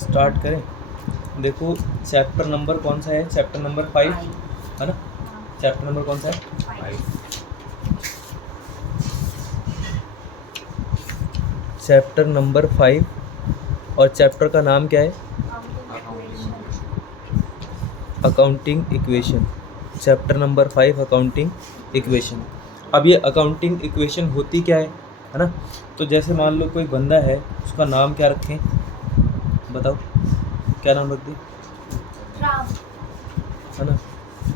Start करें। देखो chapter number कौन सा है, चैप्टर नंबर 5 है ना। चैप्टर नंबर कौन सा है? 5। चैप्टर नंबर 5 और चैप्टर का नाम क्या है? Accounting equation. Chapter number 5 accounting equation. अब ये अकाउंटिंग इक्वेशन होती क्या है ना। तो जैसे मान लो कोई बंदा है, उसका नाम क्या रखें, बताओ क्या नाम रख दें? है ना।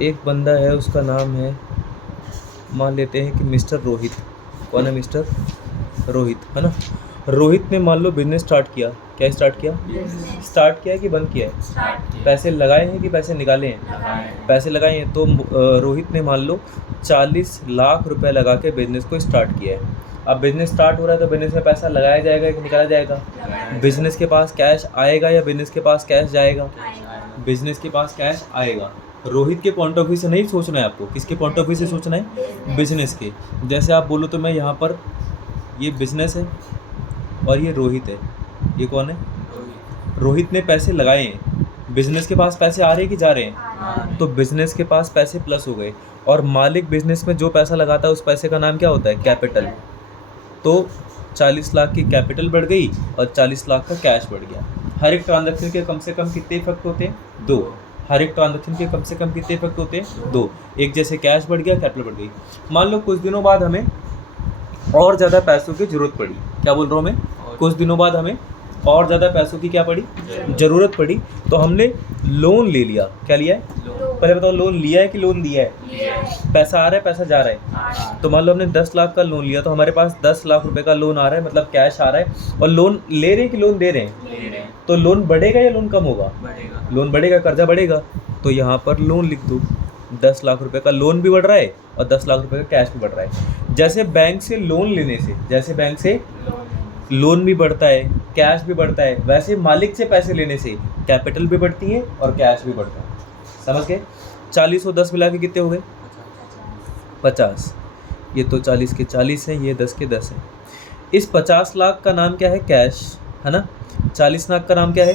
एक बंदा है, उसका नाम है, मान लेते हैं कि मिस्टर रोहित। कौन है? मिस्टर रोहित, है ना। रोहित ने मान लो बिजनेस स्टार्ट किया। क्या स्टार्ट किया? स्टार्ट किया है कि बंद किया है? पैसे लगाए हैं कि पैसे निकाले हैं? पैसे लगाए हैं। तो रोहित ने मान लो 40 लाख रुपए लगा के बिजनेस को स्टार्ट किया है। अब बिजनेस स्टार्ट हो रहा है तो बिजनेस में पैसा लगाया जाएगा कि निकाला जाएगा? बिजनेस के पास कैश आएगा या बिजनेस के पास कैश जाएगा? बिजनेस के पास कैश आएगा। रोहित के पॉइंट ऑफ व्यू से नहीं सोचना है आपको, किसके पॉइंट ऑफ व्यू से सोचना है? बिजनेस के। जैसे आप बोलो तो मैं यहाँ पर, ये बिजनेस है और ये रोहित है। ये कौन है? रोहित ने पैसे लगाए हैं। बिजनेस के पास पैसे आ रहे हैं कि जा रहे हैं? तो बिजनेस के पास पैसे प्लस हो गए, और मालिक बिजनेस में जो पैसा लगाता है उस पैसे का नाम क्या होता है? कैपिटल। तो 40 लाख की कैपिटल बढ़ गई और 40 लाख का कैश बढ़ गया। हर एक ट्रांजैक्शन के कम से कम कितने इफेक्ट होते हैं? 2। हर एक ट्रांजैक्शन के कम से कम कितने इफेक्ट होते हैं? 2। एक जैसे कैश बढ़ गया, कैपिटल बढ़ गई। मान लो कुछ दिनों बाद हमें और ज़्यादा पैसों की ज़रूरत पड़ी। क्या बोल रहा हूँ मैं? कुछ दिनों बाद हमें और ज़्यादा पैसों की क्या पड़ी? ज़रूरत पड़ी। तो हमने लोन ले लिया। क्या लिया है? पहले बताओ, लोन लिया है कि लोन दिया है? पैसा आ रहा है, पैसा जा रहा है। तो मान लो हमने 10 लाख का लोन लिया, तो हमारे पास 10 लाख रुपए का लोन आ रहा है, मतलब कैश आ रहा है। और लोन ले रहे हैं कि लोन दे रहे हैं? तो लोन बढ़ेगा या लोन कम होगा? लोन बढ़ेगा, कर्जा बढ़ेगा। तो यहाँ पर लोन लिख दो। 10 लाख रुपए का लोन भी बढ़ रहा है और 10 लाख रुपए का कैश भी बढ़ रहा है। जैसे बैंक से लोन लेने से, जैसे बैंक से लोन भी बढ़ता है, कैश भी बढ़ता है, वैसे मालिक से पैसे लेने से कैपिटल भी बढ़ती है और कैश भी बढ़ता है। समझ गए? 40 और 10 मिला के कितने हो गए? 50। ये तो 40 के 40 हैं, ये 10 के 10 हैं। इस 50 लाख का नाम क्या है? कैश, है ना। 40 लाख का नाम क्या है?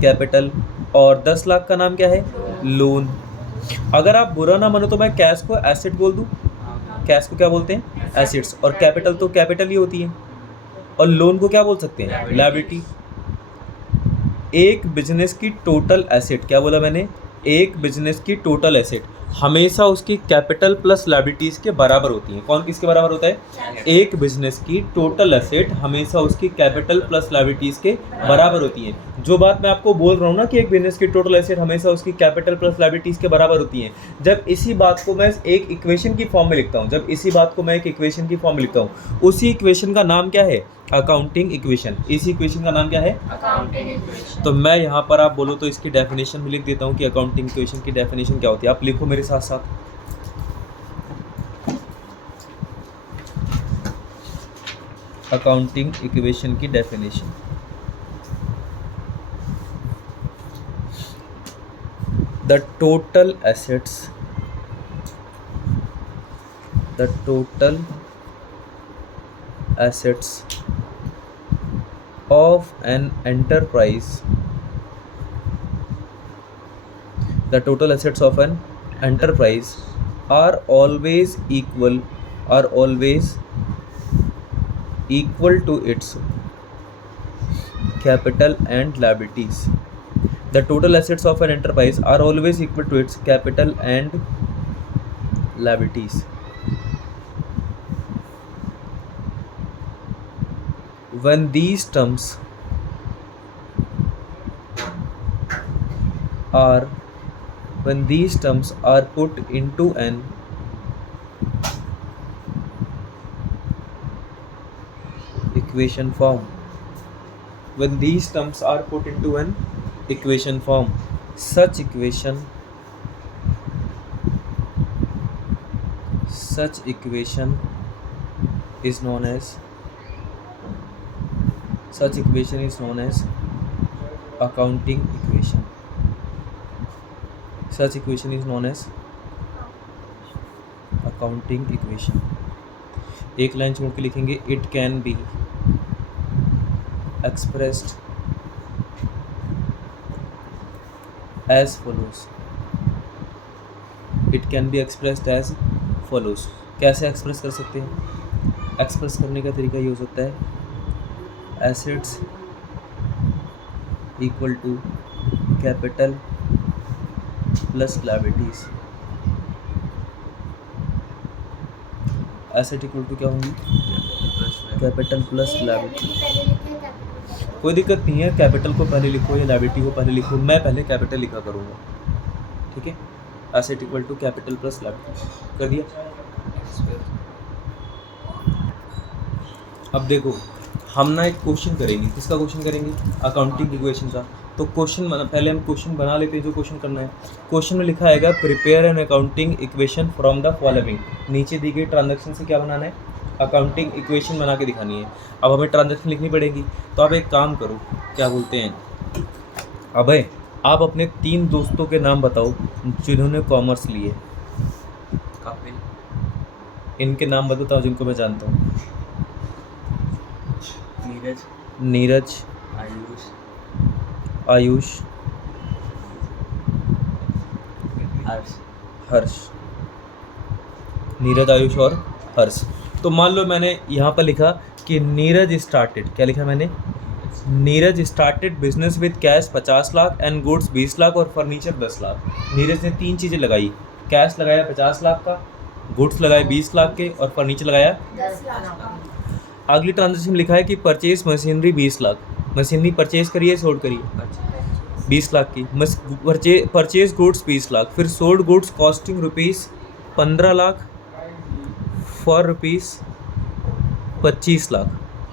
कैपिटल। और 10 लाख का नाम क्या है? लोन। अगर आप बुरा ना मानो तो मैं कैश को एसेट बोल दूं। कैश को क्या बोलते हैं? एसेट्स। और कैपिटल तो कैपिटल ही होती है। और लोन को क्या बोल सकते हैं? लायबिलिटी। एक बिजनेस की टोटल एसेट, क्या बोला मैंने? एक बिजनेस की टोटल एसेट हमेशा उसकी कैपिटल प्लस लायबिलिटीज के बराबर होती है। कौन किसके बराबर होता है? एक बिजनेस की टोटल एसेट हमेशा उसकी कैपिटल प्लस लायबिलिटीज के बराबर होती है। जो बात मैं आपको बोल रहा हूँ ना कि एक बिजनेस की टोटल एसेट हमेशा उसकी कैपिटल प्लस लायबिलिटीज के बराबर होती है, जब इसी बात को मैं एक इक्वेशन की फॉर्म में लिखता हूँ, जब इसी बात को मैं एक इक्वेशन की फॉर्म में लिखता हूँ, उसी इक्वेशन का नाम क्या है? Accounting equation. इसी इक्वेशन का नाम क्या है? Accounting equation. तो मैं यहाँ पर, आप बोलो तो इसकी डेफिनेशन भी लिख देता हूँ कि अकाउंटिंग इक्वेशन की डेफिनेशन क्या होती है। आप लिखो मेरे साथ साथ। अकाउंटिंग इक्वेशन की definition, the total assets of an enterprise, the total assets of an enterprise are always equal to its capital and liabilities. The total assets of an enterprise are always equal to its capital and liabilities. When these terms are put into an equation form, such equation is known as accounting equation. Such equation is known as accounting equation. एक लाइन छोड़ के लिखेंगे, it can be expressed as follows, it can be expressed as follows. कैसे express कर सकते हैं? Express करने का तरीका ये हो सकता है assets equal to capital plus liabilities. Asset equal to क्या होंगी? Capital plus liability. कोई दिक्कत नहीं है, कैपिटल को पहले लिखो या लायबिलिटी को पहले लिखो, मैं पहले कैपिटल लिखा करूँगा, ठीक है। Asset equal to capital plus liability कर दिया। अब देखो हम ना एक क्वेश्चन करेंगे, किसका क्वेश्चन करेंगे? अकाउंटिंग इक्वेशन का। तो क्वेश्चन पहले हम क्वेश्चन बना लेते हैं, जो क्वेश्चन करना है। क्वेश्चन में लिखा आएगा prepare an accounting equation from the following. नीचे दी गई ट्रांजैक्शन से क्या बनाना है? अकाउंटिंग इक्वेशन बना के दिखानी है। अब हमें ट्रांजैक्शन लिखनी पड़ेगी, तो आप एक काम करो, क्या बोलते हैं, अबे आप अपने 3 दोस्तों के नाम बताओ जिन्होंने कॉमर्स लिए। इनके नाम बताओ जिनको मैं जानता हूँ। नीरज, आयुष, हर्ष। नीरज, आयुष और हर्ष। तो मान लो मैंने यहाँ पर लिखा कि नीरज स्टार्टेड, क्या लिखा मैंने? Neeraj started business with cash 50 lakh and goods 20 lakh और फर्नीचर 10 लाख। नीरज ने 3 चीज़ें लगाई, कैश लगाया 50 लाख का, गुड्स लगाए 20 लाख के और फर्नीचर लगाया 10 लाख का। अगली ट्रांजेक्शन में लिखा है कि purchase machinery 20 lakh. Machinery purchase करिए, सोल्ड करिए 20 लाख की। परचेज गुड्स 20 लाख, फिर sold goods costing rupees 15 lakh for rupees 25 lakh.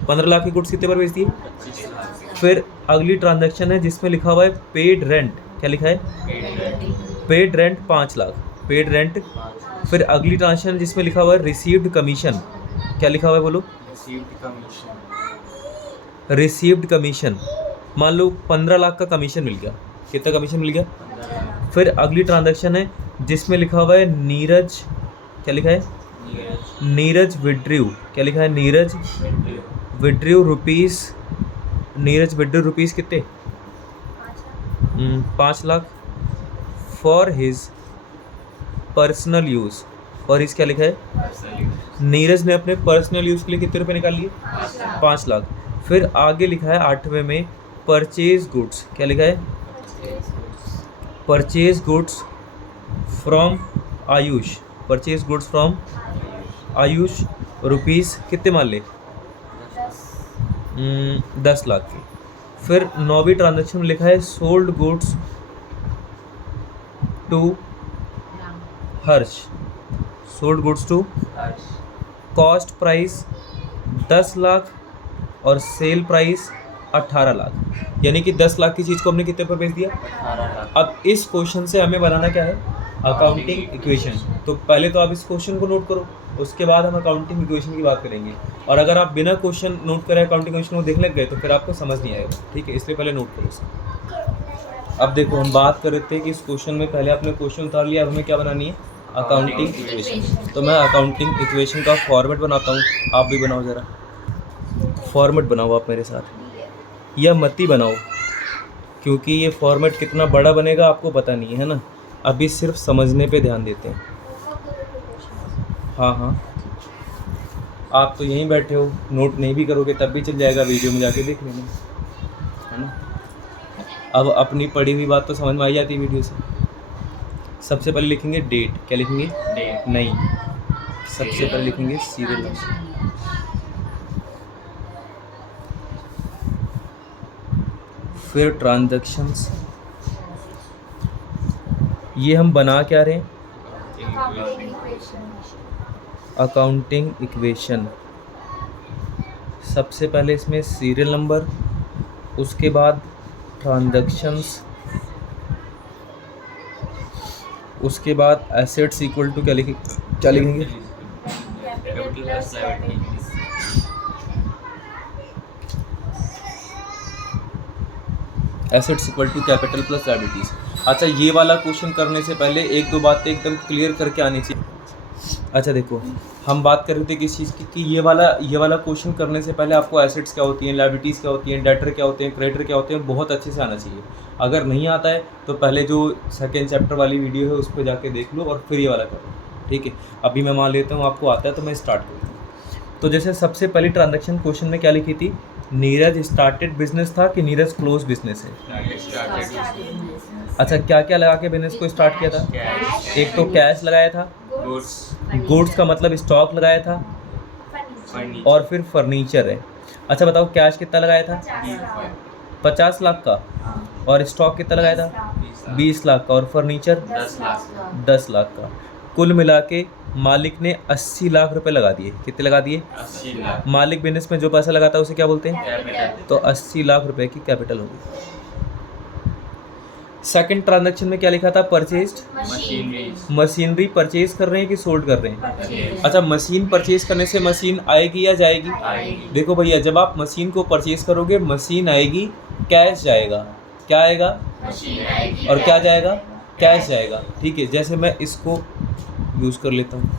15 lakh की गुड्स कितने पर बेच दिए? 25 लाख। फिर अगली ट्रांजैक्शन है जिसमें लिखा हुआ है पेड रेंट, क्या लिखा है? Paid rent 5 lakh, paid rent. फिर अगली ट्रांजैक्शन जिसमें लिखा हुआ है रिसीव्ड कमीशन, क्या लिखा हुआ है बोलो? Received commission. मान लो 15 लाख का कमीशन मिल गया। कितना कमीशन मिल गया? फिर अगली ट्रांजैक्शन है जिसमें लिखा हुआ है नीरज, क्या लिखा है? नीरज विड्रू, क्या लिखा है? Neeraj withdrew rupees, Neeraj withdrew rupees कितने? 5 lakh for his personal use. और इस क्या लिखा है? नीरज ने अपने पर्सनल यूज़ के लिए कितने रुपए निकाल लिए? 5 लाख। फिर आगे लिखा है 8वें में परचेज गुड्स, क्या लिखा है? Purchase goods from Ayush, purchase goods from Ayush rupees कितने मान ले? 10 लाख की। फिर 9वीं ट्रांजैक्शन में लिखा है sold goods to Harsh, sold goods to cost price 10 lakh और सेल प्राइस 18 लाख। यानी कि 10 लाख की चीज़ को हमने कितने पर बेच दिया? 18 लाख। अब इस क्वेश्चन से हमें बनाना क्या है? Accounting equation. तो पहले तो आप इस क्वेश्चन को नोट करो, उसके बाद हम अकाउंटिंग इक्वेशन की बात करेंगे। और अगर आप बिना क्वेश्चन नोट करे अकाउंटिंग इक्वेशन को देखने लग गए तो फिर आपको समझ नहीं आएगा, ठीक है। इसलिए पहले नोट करो इसको। अब देखो हम बात कर रहे थे कि इस क्वेश्चन में पहले आपने क्वेश्चन उतार लिया, अब हमें क्या बनानी है? Accounting equation. तो मैं अकाउंटिंग इक्वेशन का फॉर्मेट बनाता हूँ, आप भी बनाओ ज़रा। फॉर्मेट बनाओ आप मेरे साथ, या मत ही बनाओ, क्योंकि ये फॉर्मेट कितना बड़ा बनेगा आपको पता नहीं है ना। अभी सिर्फ समझने पे ध्यान देते हैं। हाँ, आप तो यहीं बैठे हो, नोट नहीं भी करोगे तब भी चल जाएगा, वीडियो में जाके देख लेना, है ना। अब अपनी पढ़ी हुई बात तो समझ में आई जाती है वीडियो से। सबसे पहले लिखेंगे डेट, क्या लिखेंगे? डेट नहीं, सबसे पहले लिखेंगे सीरियल नंबर। फिर ट्रांजैक्शंस। ये हम बना क्या रहे हैं? Accounting equation. सबसे पहले इसमें सीरियल नंबर, उसके बाद ट्रांजैक्शंस, उसके बाद एसेट्स इक्वल टू क्या लिखेंगे? Assets equal to capital plus liabilities. अच्छा, ये वाला क्वेश्चन करने से पहले 1-2 बातें एकदम क्लियर करके आनी चाहिए। अच्छा देखो, हम बात कर रहे थे किस चीज़ की कि ये वाला क्वेश्चन करने से पहले आपको एसेट्स क्या होती हैं, लायबिलिटीज़ क्या होती हैं, डेटर क्या होते हैं, क्रेडिटर क्या होते हैं, बहुत अच्छे से आना चाहिए। अगर नहीं आता है तो पहले जो सेकेंड चैप्टर वाली वीडियो है उस पर जाके देख लो और फिर ये वाला करो, ठीक है। अभी मैं मान लेता हूँ आपको आता है तो मैं स्टार्ट करता हूँ। तो जैसे सबसे पहली ट्रांजेक्शन क्वेश्चन में क्या लिखी थी, नीरज स्टार्टेड बिजनेस था कि नीरज क्लोज बिजनेस है। अच्छा, क्या क्या लगा के बिजनेस को स्टार्ट किया था? एक तो कैश लगाया था, गुड्स का मतलब स्टॉक लगाया था, और फिर फर्नीचर है। अच्छा बताओ, कैश कितना लगाया था? 50 लाख का, और स्टॉक कितना लगाया था? 20 लाख का, और फर्नीचर 10 लाख का। कुल मिला के मालिक ने 80 लाख रुपए लगा दिए। कितने लगा दिए? 80 लाख। मालिक बिजनेस में जो पैसा लगाता है उसे क्या बोलते हैं? कैपिटल। तो 80 लाख रुपए की कैपिटल होगी। सेकंड ट्रांजैक्शन में क्या लिखा था? परचेज्ड मशीनरी परचेज कर रहे हैं कि सोल्ड कर रहे हैं? अच्छा, मशीन परचेज करने से मशीन आएगी या जाएगी? देखो भैया, जब आप मशीन को परचेज करोगे मशीन आएगी, कैश जाएगा। क्या आएगा? मशीन आएगी और क्या जाएगा? कैश जाएगा। ठीक है, जैसे मैं इसको यूज़ कर लेता हूँ।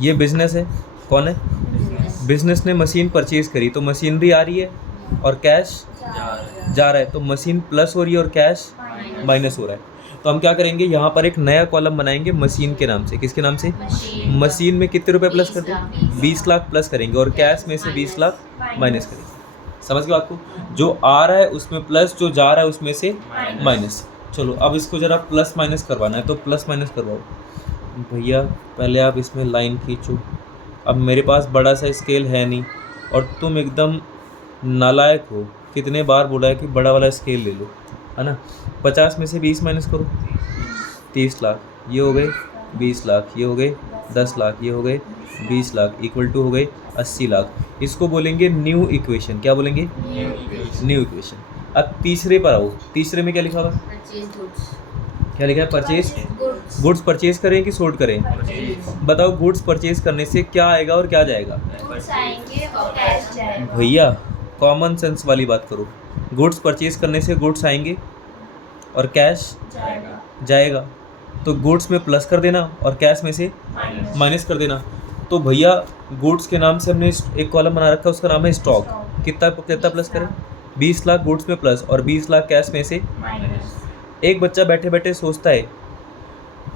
ये बिजनेस है। कौन है? बिजनेस ने मशीन परचेज करी तो मशीनरी आ रही है और कैश जा रहा है, तो मशीन प्लस हो रही है और कैश माइनस हो रहा है। तो हम क्या करेंगे, यहाँ पर एक नया कॉलम बनाएंगे मशीन के नाम से। किसके नाम से? मशीन में कितने रुपए प्लस करते हैं? 20 लाख प्लस करेंगे, और कैश में से 20 लाख माइनस करेंगे। समझ गए आपको? जो आ रहा है उसमें प्लस, जो जा रहा है उसमें से माइनस। चलो अब इसको जरा प्लस माइनस करवाना है तो प्लस माइनस करवाओ भैया। पहले आप इसमें लाइन खींचो। अब मेरे पास बड़ा सा स्केल है नहीं और तुम एकदम नालायक हो। कितने बार बोला है कि बड़ा वाला स्केल ले लो, है ना। 50 में से 20 माइनस करो, 30 लाख। ये हो गए 20 लाख, ये हो गए 10 लाख, ये हो गए 20 लाख, इक्वल टू हो गए 80 लाख। इसको बोलेंगे न्यू इक्वेशन। क्या बोलेंगे? New equation. अब तीसरे पर आओ। तीसरे में क्या लिखा हुआ? क्या लिखा है? परचेज गुड्स परचेज करें कि सोल्ड करें? बताओ, गुड्स परचेज करने से क्या आएगा और क्या जाएगा? भैया कॉमन सेंस वाली बात करो। गुड्स परचेज करने से गुड्स आएंगे और कैश जाएगा। तो गुड्स में प्लस कर देना और कैश में से माइनस कर देना। तो भैया गुड्स के नाम से हमने एक कॉलम बना रखा है, उसका नाम है स्टॉक। कितना प्लस करें? 20 लाख गुड्स में प्लस और 20 लाख कैश में से। एक बच्चा बैठे बैठे सोचता है,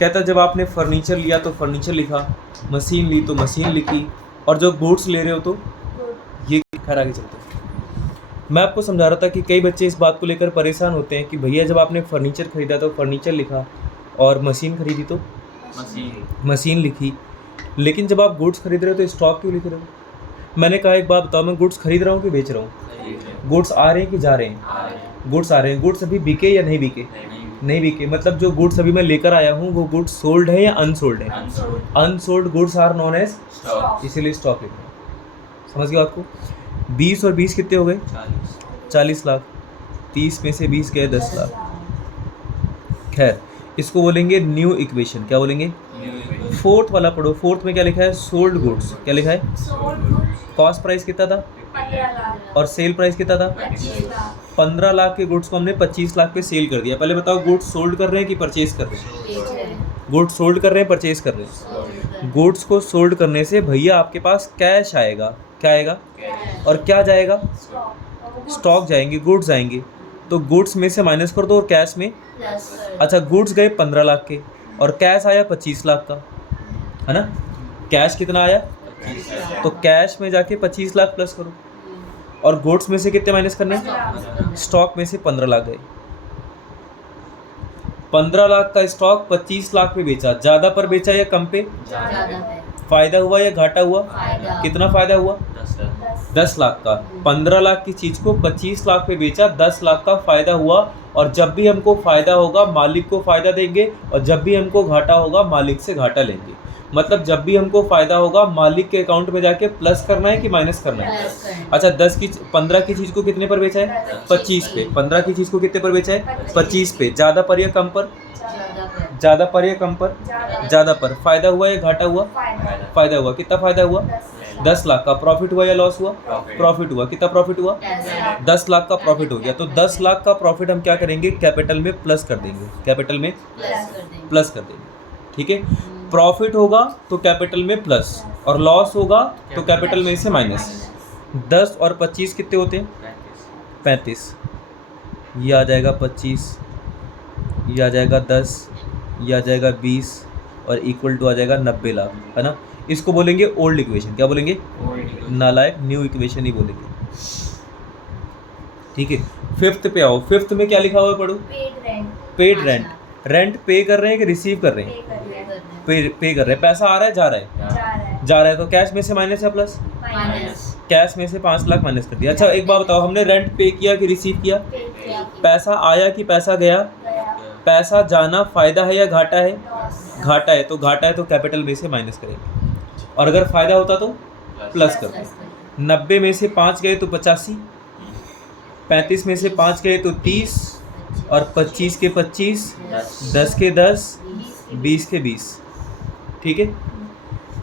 कहता जब आपने फर्नीचर लिया तो फर्नीचर लिखा, मशीन ली तो मशीन लिखी, और जो गुड्स ले रहे हो तो ये। खैर आगे चलते हैं। मैं आपको समझा रहा था कि कई बच्चे इस बात को लेकर परेशान होते हैं कि भैया जब आपने फर्नीचर खरीदा तो फर्नीचर लिखा, और मशीन खरीदी तो मशीन लिखी, लेकिन जब आप गुड्स खरीद रहे हो तो स्टॉक क्यों लिख रहे हो? मैंने कहा एक बात बताओ, मैं गुड्स खरीद रहा हूँ कि बेच रहा हूँ? गुड्स आ रहे हैं कि जा रहे हैं? गुड्स आ रहे हैं। गुड्स अभी बिके या नहीं बिके? नहीं बिके। मतलब जो गुड्स अभी मैं लेकर आया हूँ वो गुड्स सोल्ड है या अनसोल्ड है? Unsold goods are known as, इसीलिए स्टॉक लिख रहे हैं। समझ गए आपको? 20 और 20 कितने हो गए? 40 लाख। 30 में से 20 गए 10 लाख। खैर, इसको बोलेंगे न्यू इक्वेशन। क्या बोलेंगे? फोर्थ वाला पढ़ो। फोर्थ में क्या लिखा है? Sold goods. क्या लिखा है? कॉस्ट प्राइस कितना था? 15 लाख। और सेल प्राइस कितना था? 25 लाख। 15 लाख के गुड्स को हमने 25 लाख पे सेल कर दिया। पहले बताओ, गुड्स सोल्ड कर रहे हैं कि परचेज कर रहे हैं? गुड्स सोल्ड कर रहे हैं, परचेज कर रहे हैं? गुड्स को सोल्ड करने से भैया आपके पास कैश आएगा। क्या आएगा? और क्या जाएगा? स्टॉक जाएंगे, गुड्स आएंगे। तो गुड्स में से माइनस कर दो और कैश में। अच्छा, गुड्स गए 15 लाख के और कैश आया 25 लाख का, है ना। कैश कितना आया? तो कैश में जाके 25 लाख प्लस करो, और गुड्स में से कितने माइनस करने? स्टॉक में से 15 लाख गए। 15 लाख का स्टॉक 25 लाख पे बेचा। ज़्यादा पर बेचा या कम पे? फायदा हुआ या घाटा हुआ? कितना फायदा हुआ? 10 लाख का। 15 लाख की चीज़ को 25 लाख पे बेचा, 10 लाख का फायदा हुआ। और जब भी हमको फायदा होगा मालिक को फायदा देंगे, और जब भी हमको घाटा होगा मालिक से घाटा लेंगे। मतलब जब भी हमको फायदा होगा मालिक के अकाउंट में जाके प्लस करना है कि माइनस करना है? अच्छा, 15 की चीज़ को कितने पर बेचा है? 25 पे। 15 की चीज़ को कितने पर बेचा है? 25 पे। ज़्यादा पर या कम पर? ज़्यादा पर या कम पर? ज़्यादा पर। फायदा हुआ या घाटा हुआ? फायदा। फायदा हुआ। कितना फायदा हुआ? 10 लाख का। प्रॉफिट हुआ या लॉस हुआ? प्रॉफिट हुआ। कितना प्रॉफिट हुआ? 10 लाख का प्रॉफिट हो गया। तो 10 लाख का प्रॉफिट हम क्या करेंगे? कैपिटल में प्लस कर देंगे, कैपिटल में प्लस कर देंगे, ठीक है। प्रॉफिट होगा तो कैपिटल में प्लस, और लॉस होगा तो कैपिटल में से माइनस। 10 और 25 कितने होते हैं? 35। ये आ जाएगा 25, ये आ जाएगा 10, ये आ जाएगा 20, और इक्वल टू आ जाएगा 90 लाख, है ना। इसको बोलेंगे ओल्ड इक्वेशन। क्या बोलेंगे? नालायक, न्यू इक्वेशन ही बोलेंगे, ठीक है। फिफ्थ पे आओ। फिफ्थ में क्या लिखा हुआ है? पढ़ो। Paid rent. रेंट पे कर रहे हैं कि रिसीव कर रहे हैं? पे कर रहे हैं। पैसा आ रहा है, जा रहा है? जा रहा है। तो कैश में से माइनस या प्लस? कैश में से 5 लाख माइनस कर दिया। अच्छा एक बात बताओ, हमने रेंट पे किया कि रिसीव किया? पैसा आया कि पैसा गया? पैसा जाना फायदा है या घाटा है? घाटा है। तो घाटा है तो कैपिटल में से माइनस करेंगे, और अगर फायदा होता तो प्लस कर देंगे। 90 में से 5 गए तो 85, 35 में से 5 गए तो 30, और 25 के 25, 10 के 10, 20 के 20, ठीक है।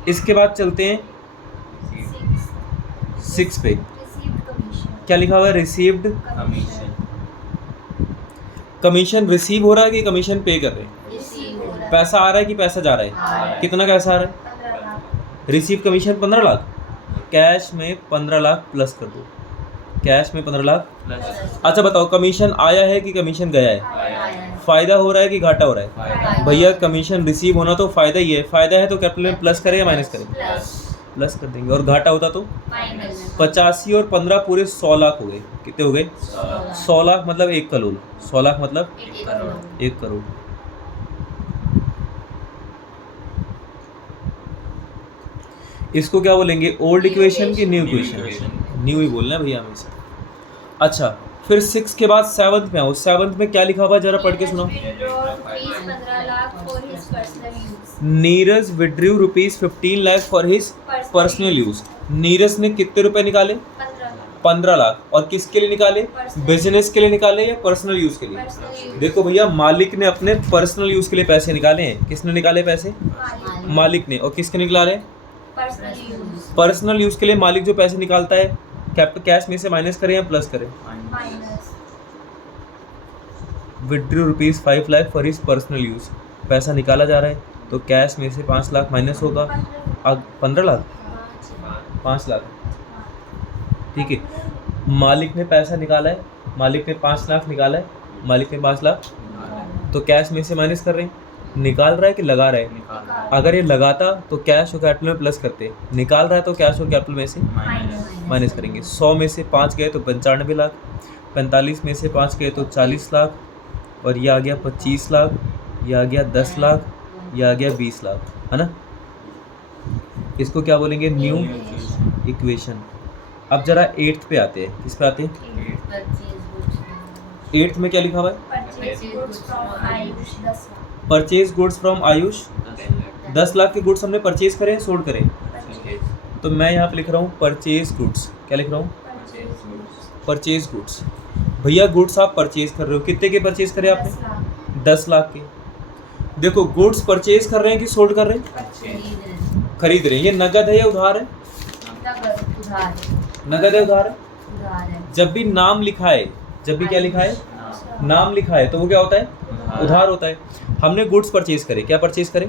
इसके बाद चलते हैं 6 पे। क्या लिखा हुआ है? Received commission. रिसीव हो रहा है कि कमीशन पे कर रहे हैं? पैसा आ रहा है कि पैसा जा रहा है? कितना पैसा आ रहा है? Receive commission 15 lakh. कैश में 15 लाख प्लस कर दो, कैश में 15 लाख प्लस। अच्छा बताओ, कमीशन आया है कि कमीशन गया है? फायदा हो रहा है कि घाटा हो रहा है? भैया कमीशन रिसीव होना तो फायदा ही है। फायदा है तो कैपिटल में प्लस करें या माइनस करें? प्लस कर देंगे। और घाटा होता तो 85 और 15 पूरे 100 लाख हो गए। कितने हो गए? 100 लाख मतलब 1 करोड़। 100 लाख मतलब 1 करोड़। इसको क्या बोलेंगे? ओल्ड इक्वेशन की न्यू इक्वेशन? न्यू ही बोलना है भैया हमेशा। अच्छा फिर 6 के बाद 7th में आओ। 7th में क्या लिखा हुआ है? जरा पढ़ के सुनाओ। Neeraj withdrew ₹15 lakh for his personal use. Neeraj ने कितने रुपए निकाले? 15 लाख। और किसके लिए निकाले? बिजनेस के लिए निकाले या पर्सनल यूज के लिए? देखो भैया, मालिक ने अपने पर्सनल यूज के लिए पैसे निकाले हैं। किसने निकाले पैसे? मालिक ने। और किसके निकाले? पर्सनल यूज के लिए मालिक जो पैसे निकालता है, कैश में से माइनस करें या प्लस करें? Withdrew ₹5 lakh for his personal use. पैसा निकाला जा रहा है तो कैश में से 5 लाख माइनस होगा। 15 लाख, 5 लाख, ठीक है। मालिक ने पैसा निकाला है, मालिक ने 5 लाख निकाला है, मालिक ने 5 लाख, तो कैश में से माइनस कर रहे हैं। निकाल रहा है कि लगा रहा है? अगर ये लगाता तो कैश और कैपिटल में प्लस करते, निकाल रहा है तो कैश और कैपिटल में से माइनस करेंगे। 100 में से 5 गए तो 95 लाख, 45 में से 5 गए तो 40 लाख, और ये आ गया 25 लाख, ये आ गया 10 लाख, ये आ गया 20 लाख, है ना। इसको क्या बोलेंगे? New equation. अब जरा 8th पे आते हैं। किस पे आते हैं? 8th में क्या लिखा हुआ है? Purchase goods from Ayush. 10 lakh के गुड्स हमने परचेज करें, सोल्ड करें? तो मैं यहाँ पे लिख रहा हूँ परचेज गुड्स। क्या लिख रहा हूँ? Purchase goods. भैया गुड्स आप परचेज कर रहे हो, कितने के परचेज करे आपने? 10 लाख के। देखो गुड्स परचेज कर रहे हैं कि सोल्ड कर रहे हैं? खरीद रहे हैं। ये नगद है या उधार है? नगद है, उधार है? जब भी नाम लिखा है, जब भी क्या लिखा है? नाम लिखा है, तो वो क्या होता है? उधार होता है। हमने गुड्स परचेज करे। क्या परचेज करें?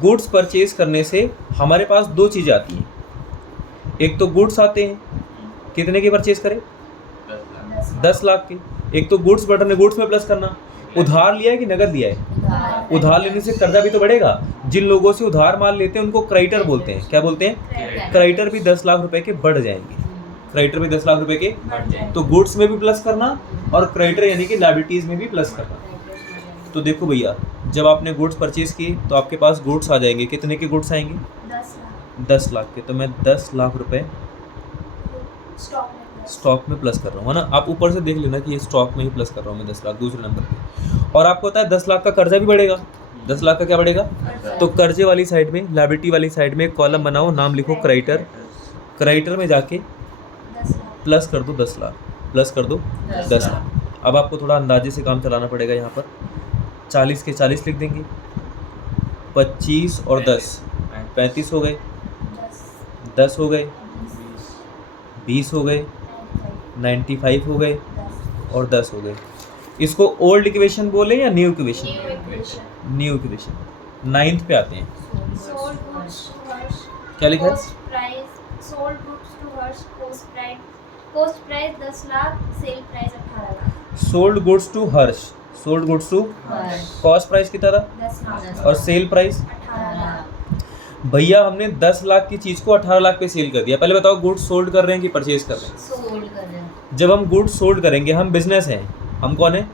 गुड्स परचेज करने से हमारे पास 2 चीज़ें आती हैं। एक तो गुड्स आते हैं, कितने के परचेज करें? 10 लाख के। एक तो गुड्स बटन है, गुड्स में प्लस करना। उधार लिया है कि नगद लिया है? उधार लेने से कर्जा भी तो बढ़ेगा। जिन लोगों से उधार माल लेते हैं उनको क्रेडिटर बोलते हैं। क्या बोलते हैं? क्रेडिटर भी 10 लाख रुपए के बढ़ जाएंगे। क्रेडिटर भी 10 लाख रुपए के, तो गुड्स में भी प्लस करना और क्रेडिटर यानी कि लायबिलिटीज में भी प्लस करना। तो देखो भैया, जब आपने गुड्स परचेज किए तो आपके पास गुड्स आ जाएंगे। कितने के गुड्स आएंगे? 10 लाख के। तो मैं 10 लाख रुपए स्टॉक में प्लस कर रहा हूँ, है ना। आप ऊपर से देख लेना कि ये स्टॉक में ही प्लस कर रहा हूँ मैं 10 लाख दूसरे नंबर पे। और आपको पता है 10 लाख का कर्जा भी बढ़ेगा। 10 लाख का क्या बढ़ेगा? तो कर्जे वाली साइड में, लायबिलिटी वाली साइड में एक कॉलम बनाओ, नाम लिखो क्रेडिटर। क्रेडिटर में जाके प्लस कर दो 10 लाख, प्लस कर दो 10 लाख। अब आपको थोड़ा अंदाजे से काम चलाना पड़ेगा यहाँ पर। 40 के 40 लिख देंगे, 25 और 10 35 हो गए, 10 हो गए, 20 हो गए, 95 हो गए और 10 हो गए। इसको ओल्ड इक्वेशन बोले या new equation? New equation. 9th पे आते हैं। क्या लिखा है? Cost price 10 lakh, sale price 18 lakh. Sold goods to Harsh, sold goods to cost price कितना था 10 लाख और सेल प्राइस 18 लाख। भैया हमने 10 लाख की चीज को 18 लाख पे सेल कर दिया। पहले बताओ गुड्स सोल्ड कर रहे हैं कि परचेज कर रहे हैं? सोल्ड कर रहे हैं। जब हम गुड्स सोल्ड करेंगे, हम बिजनेस हैं, हम कौन है?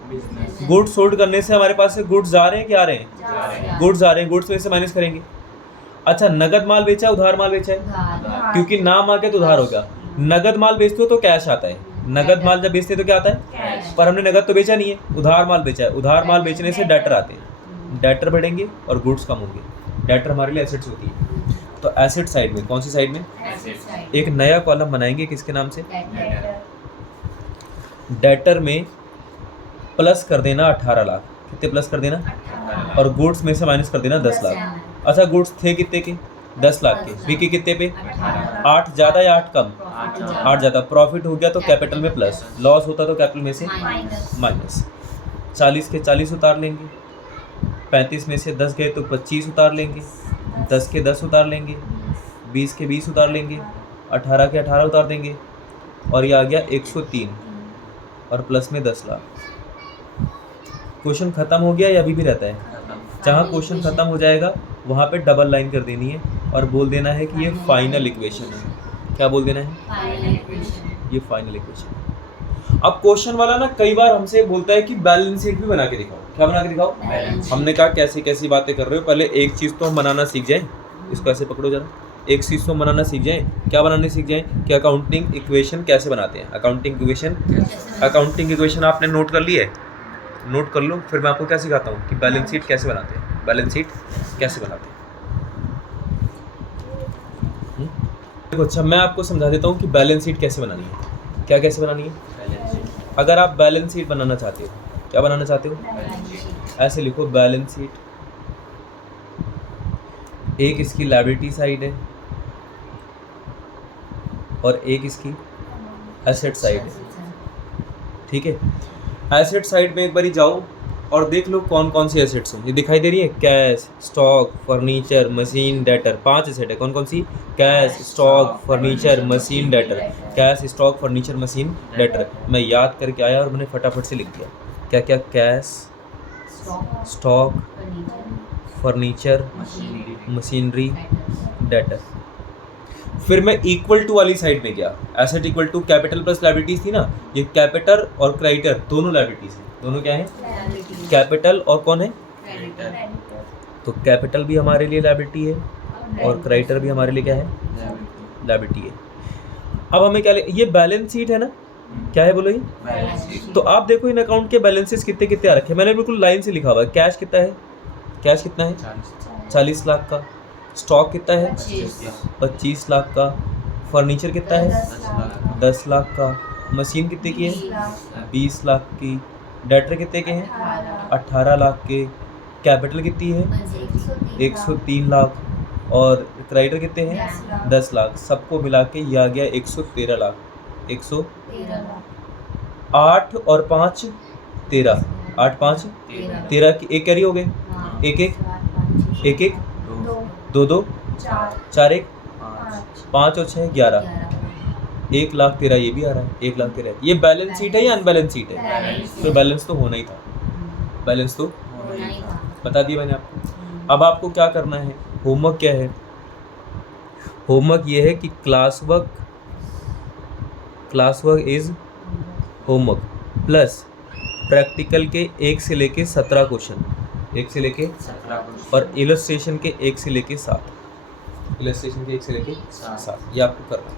गुड्स सोल्ड करने से हमारे पास से गुड्स जा रहे हैं कि आ रहे हैं? गुड्स आ रहे हैं, गुड्स में से माइनस करेंगे। अच्छा, नगद माल बेचा है उधार माल बेचा है? क्योंकि नाम आ गया तो उधार होगा। नगद माल बेचते हो तो कैश आता है, नगद माल जब बेचते हो तो क्या आता है? पर हमने नगद तो बेचा नहीं है, उधार माल बेचा है। उधार माल बेचने से डेटर आते हैं, डेटर बढ़ेंगे और गुड्स कम होंगे। डेटर हमारे लिए एसेट्स होती है। तो एसेट साइड में, कौन सी साइड में? एक नया कॉलम बनाएंगे, किसके नाम से? डेटर में प्लस कर देना 18 लाख। कितने प्लस कर देना? और गुड्स में से माइनस कर देना 10 लाख। अच्छा, गुड्स थे कितने के? 10 लाख के। बिके कितने पे? 8 ज़्यादा या 8 कम? 8 ज़्यादा। प्रॉफिट हो गया तो कैपिटल में प्लस, लॉस होता तो कैपिटल में से माइनस। 40 के 40 उतार लेंगे, 35 में से 10 गए तो 25 उतार लेंगे, 10 के 10 उतार लेंगे, 20 के 20 उतार लेंगे, 18 के 18 उतार देंगे और ये आ गया 103 और प्लस में 10 लाख। क्वेश्चन खत्म हो गया या अभी भी रहता है? जहाँ क्वेश्चन खत्म हो जाएगा वहाँ पे डबल लाइन कर देनी है और बोल देना है कि ये फाइनल इक्वेशन है। क्या बोल देना है? ये फाइनल इक्वेशन है। अब क्वेश्चन वाला ना कई बार हमसे बोलता है कि बैलेंस शीट भी बना के दिखाओ। क्या बना के दिखाओ? हमने कहा कैसी कैसी बातें कर रहे हो, पहले एक चीज़ तो हम बनाना सीख जाएं। इसको ऐसे पकड़ो जरा, एक चीज़ तो बनाना सीख जाएं। क्या बनाने सीख जाएं? कि अकाउंटिंग इक्वेशन कैसे बनाते हैं। अकाउंटिंग इक्वेशन आपने नोट कर ली है? नोट कर लो, फिर मैं आपको क्या सिखाता हूँ कि बैलेंस शीट कैसे बनाते हैं। बैलेंस शीट कैसे बनाते हैं देखो। अच्छा, मैं आपको समझा देता हूँ कि बैलेंस शीट कैसे बनानी है। क्या कैसे बनानी है? अगर आप बैलेंस शीट बनाना चाहते हो, क्या बनाना चाहते हो? ऐसे लिखो, बैलेंस शीट। एक इसकी लायबिलिटी साइड है और एक इसकी एसेट साइड है। ठीक है, एसेट साइड में एक बारी जाओ और देख लो कौन कौन सी एसेट्स हैं। ये दिखाई दे रही है, cash, stock, furniture, machine, debtor. 5 asset है। कौन कौन सी? Cash, stock, furniture, machine, debtor. Cash, stock, furniture, machine, debtor. मैं याद करके आया और मैंने फटाफट से लिख दिया। क्या क्या? Cash, stock, furniture, machinery, debtor. फिर मैं इक्वल टू वाली साइड में गया। Asset equal to capital plus liabilities थी ना, ये कैपिटल और क्रेडिटर दोनों लायबिलिटीज हैं। दोनों क्या है? कैपिटल और कौन है? तो कैपिटल भी हमारे लिए लायबिलिटी है और क्रेडिटर भी हमारे लिए क्या है? लायबिलिटी है। अब हमें क्या ये बैलेंस शीट है ना, क्या है बोलो ये? तो आप देखो इन अकाउंट के बैलेंसेस कितने कितने आ रखे हैं। मैंने बिल्कुल लाइन से लिखा हुआ है। कैश कितना है? कैश कितना है? 40 लाख का। स्टॉक कितना है? 25 लाख का। फर्नीचर कितना है? 10 लाख का। मशीन कितने की है? 20 लाख की। डेटर कितने के हैं? 18 लाख के। कैपिटल कितनी है? 103 लाख। और क्रेडिटर कितने हैं? 10 लाख। सबको मिला के ये आ गया 113 लाख। 8 और 5 13। 8 5 13 की एक कैरी हो गए। एक एक 2 4 1 5 और 6 11। 1,13,000 ये भी आ रहा है। 1,13,000 ये बैलेंस शीट है या अनबैलेंस शीट है? तो बैलेंस तो होना ही था। बैलेंस तो बता दिया मैंने आपको। अब आपको क्या करना है? होमवर्क क्या है? होमवर्क ये है कि class work is homework plus practical के 1 से लेके 17 क्वेश्चन, 1 से लेके और इलस्ट्रेशन के 1 से लेके 7। इलस्ट्रेशन के 1 से लेके 7 ये आपको करना है।